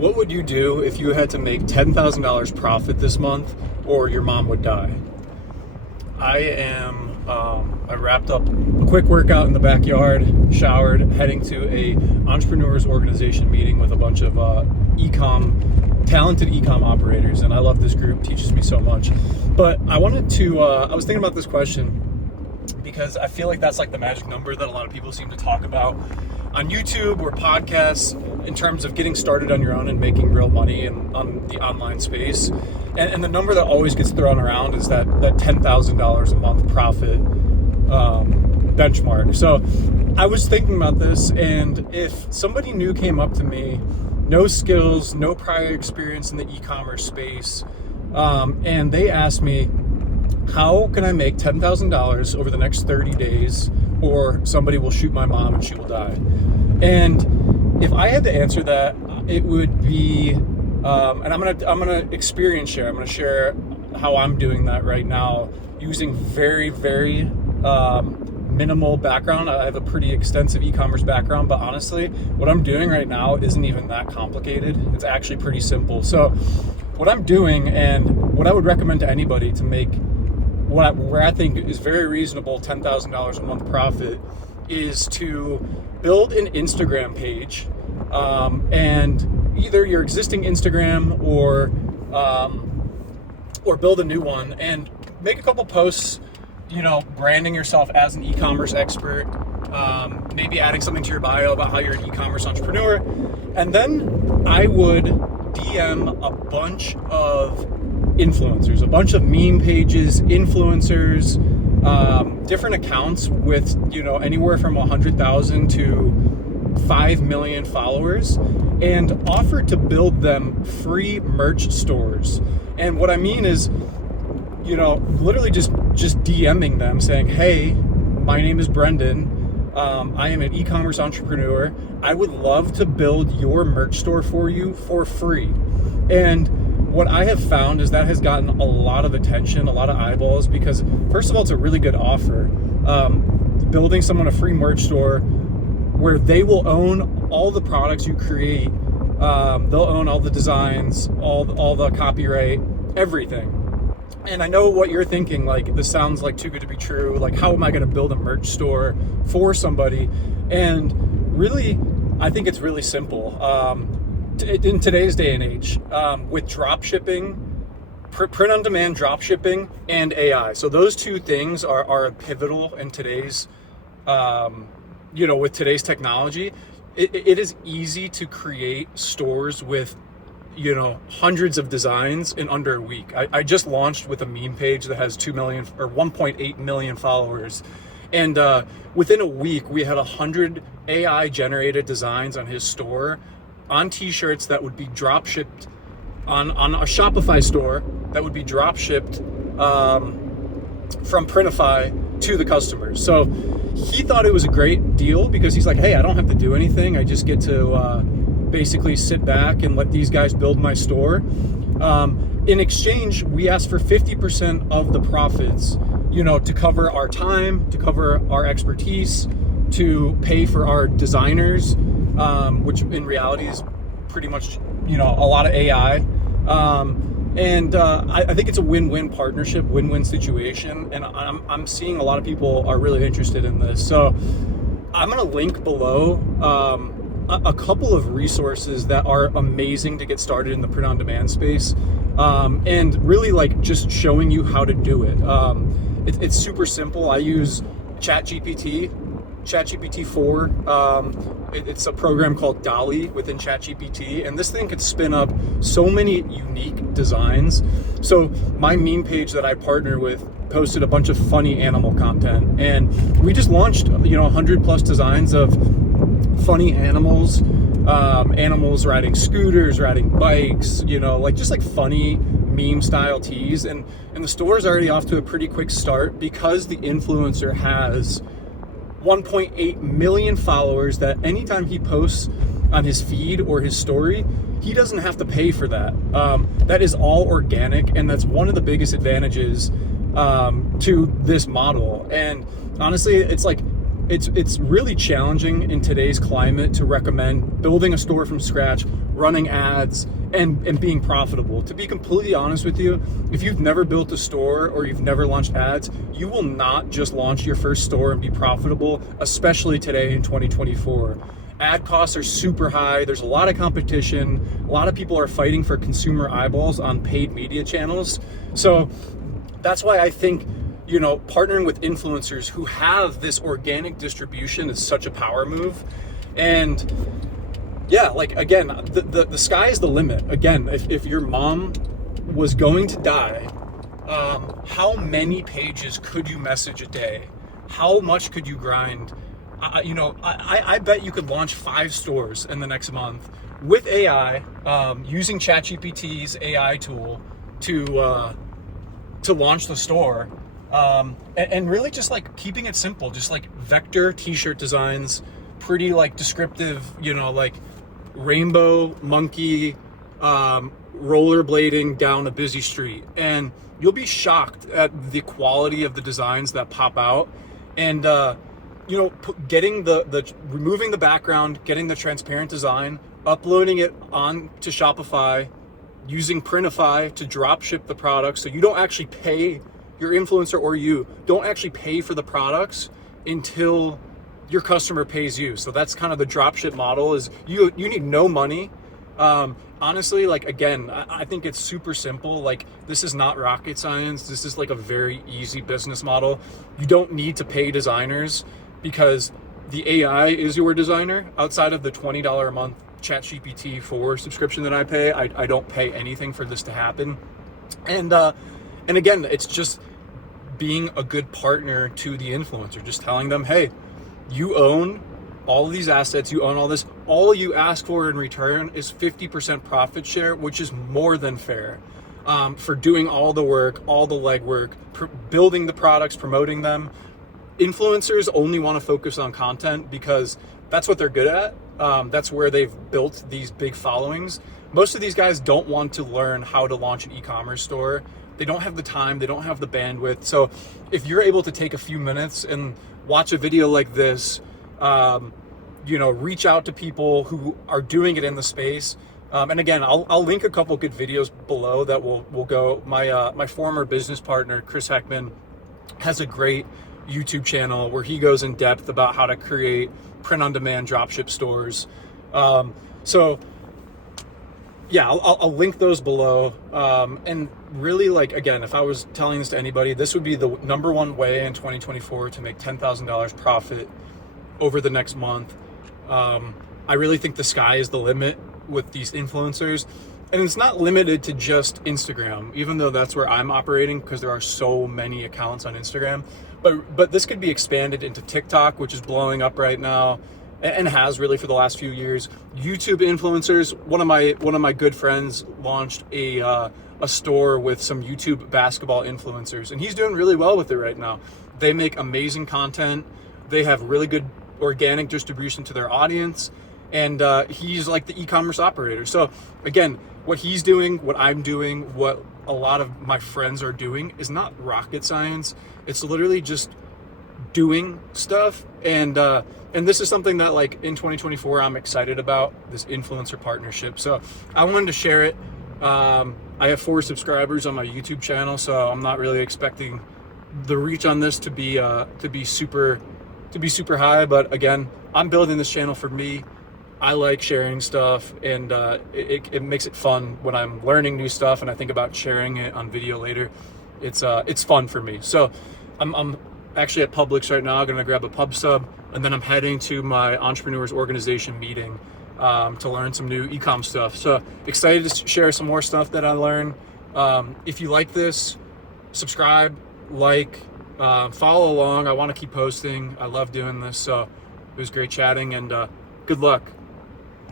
What would you do if you had to make $10,000 profit this month or your mom would die? I wrapped up a quick workout in the backyard, showered, heading to a entrepreneurs organization meeting with a bunch of talented e-com operators, and I love this group, teaches me so much. But I wanted to, I was thinking about this question because I feel like that's like the magic number that a lot of people seem to talk about on YouTube or podcasts in terms of getting started on your own and making real money on the online space. And the number that always gets thrown around is that $10,000 a month profit benchmark. So I was thinking about this, and if somebody new came up to me, no skills, no prior experience in the e-commerce space, and they asked me, how can I make $10,000 over the next 30 days or somebody will shoot my mom and she will die? And if I had to answer that, it would be, and I'm gonna experience share. I'm gonna share how I'm doing that right now using very, very minimal background. I have a pretty extensive e-commerce background, but honestly, what I'm doing right now isn't even that complicated. It's actually pretty simple. So what I'm doing and what I would recommend to anybody to make where I think is very reasonable $10,000 a month profit is to build an Instagram page, and either your existing Instagram or build a new one and make a couple posts, branding yourself as an e-commerce expert, maybe adding something to your bio about how you're an e-commerce entrepreneur. And then I would DM a bunch of influencers, a bunch of meme pages, influencers, different accounts with, anywhere from 100,000 to 5 million followers, and offer to build them free merch stores. And what I mean is, literally just DMing them saying, hey, my name is Brendan. I am an e-commerce entrepreneur. I would love to build your merch store for you for free. And what I have found is that has gotten a lot of attention, a lot of eyeballs, because first of all, it's a really good offer. Building someone a free merch store where they will own all the products you create. They'll own all the designs, all the copyright, everything. And I know what you're thinking, like, this sounds like too good to be true. Like, how am I going to build a merch store for somebody? And really, I think it's really simple. In today's day and age, with drop shipping, print on demand drop shipping, and AI. So those two things are pivotal in today's, with today's technology. It is easy to create stores with, hundreds of designs in under a week. I just launched with a meme page that has 2 million or 1.8 million followers. And within a week, we had 100 AI generated designs on his store, on t-shirts that would be drop shipped on a Shopify store that would be drop shipped from Printify to the customers. So he thought it was a great deal because he's like, hey, I don't have to do anything. I just get to basically sit back and let these guys build my store. In exchange, we asked for 50% of the profits, to cover our time, to cover our expertise, to pay for our designers, which in reality is pretty much, a lot of AI. I think it's a win-win partnership, win-win situation. And I'm seeing a lot of people are really interested in this. So I'm going to link below a couple of resources that are amazing to get started in the print on demand space. And really like just showing you how to do it. It's super simple. I use ChatGPT 4. It's a program called DALL-E within ChatGPT, and this thing could spin up so many unique designs. So my meme page that I partner with posted a bunch of funny animal content, and we just launched 100 plus designs of funny animals, animals riding scooters, riding bikes, just like funny meme style tees, and the store is already off to a pretty quick start because the influencer has 1.8 million followers that anytime he posts on his feed or his story, he doesn't have to pay for that. That is all organic, and that's one of the biggest advantages to this model. And honestly, it's like it's really challenging in today's climate to recommend building a store from scratch, running ads, and being profitable. To be completely honest with you, if you've never built a store or you've never launched ads, you will not just launch your first store and be profitable, especially today in 2024. Ad costs are super high. There's a lot of competition. A lot of people are fighting for consumer eyeballs on paid media channels. So that's why I think, partnering with influencers who have this organic distribution is such a power move. And yeah, like, again, the sky is the limit. Again, if your mom was going to die, how many pages could you message a day? How much could you grind? I bet you could launch 5 stores in the next month with AI, using ChatGPT's AI tool to launch the store. And really just like keeping it simple, just like vector t-shirt designs, pretty like descriptive, like rainbow monkey rollerblading down a busy street. And you'll be shocked at the quality of the designs that pop out. And, getting removing the background, getting the transparent design, uploading it on to Shopify, using Printify to drop ship the product. So you don't actually pay your influencer, or you don't actually pay for the products until your customer pays you. So that's kind of the dropship model. Is you need no money. Honestly, like, again, I think it's super simple. Like, this is not rocket science. This is like a very easy business model. You don't need to pay designers because the AI is your designer. Outside of the $20 a month ChatGPT 4 subscription that I pay, I don't pay anything for this to happen. And again, it's just being a good partner to the influencer, just telling them, hey, you own all of these assets, you own all this. All you ask for in return is 50% profit share, which is more than fair, for doing all the work, all the legwork, building the products, promoting them. Influencers only want to focus on content because that's what they're good at. That's where they've built these big followings. Most of these guys don't want to learn how to launch an e-commerce store. They don't have the time, they don't have the bandwidth. So if you're able to take a few minutes and watch a video like this, reach out to people who are doing it in the space. And again, I'll link a couple good videos below that will go. My former business partner, Chris Heckman, has a great YouTube channel where he goes in depth about how to create print-on-demand dropship stores. So yeah, I'll link those below. And really, like, again, if I was telling this to anybody, this would be the number one way in 2024 to make $10,000 profit over the next month. I really think the sky is the limit with these influencers. And it's not limited to just Instagram, even though that's where I'm operating because there are so many accounts on Instagram. But this could be expanded into TikTok, which is blowing up right now, and has really for the last few years. YouTube influencers. One of my good friends launched a store with some YouTube basketball influencers, and he's doing really well with it right now. They make amazing content. They have really good organic distribution to their audience, and he's like the e-commerce operator. So again, what he's doing, what I'm doing, what a lot of my friends are doing is not rocket science. It's literally just doing stuff. And this is something that, like, in 2024, I'm excited about, this influencer partnership. So I wanted to share it. I have 4 subscribers on my YouTube channel, so I'm not really expecting the reach on this to be super high. But again, I'm building this channel for me. I like sharing stuff, and it makes it fun when I'm learning new stuff and I think about sharing it on video later. It's fun for me. So I'm actually at Publix right now. I'm gonna grab a pub sub, and then I'm heading to my entrepreneurs organization meeting to learn some new e-com stuff. So excited to share some more stuff that I learned. If you like this, subscribe, follow along. I want to keep posting. I love doing this. So it was great chatting, and good luck.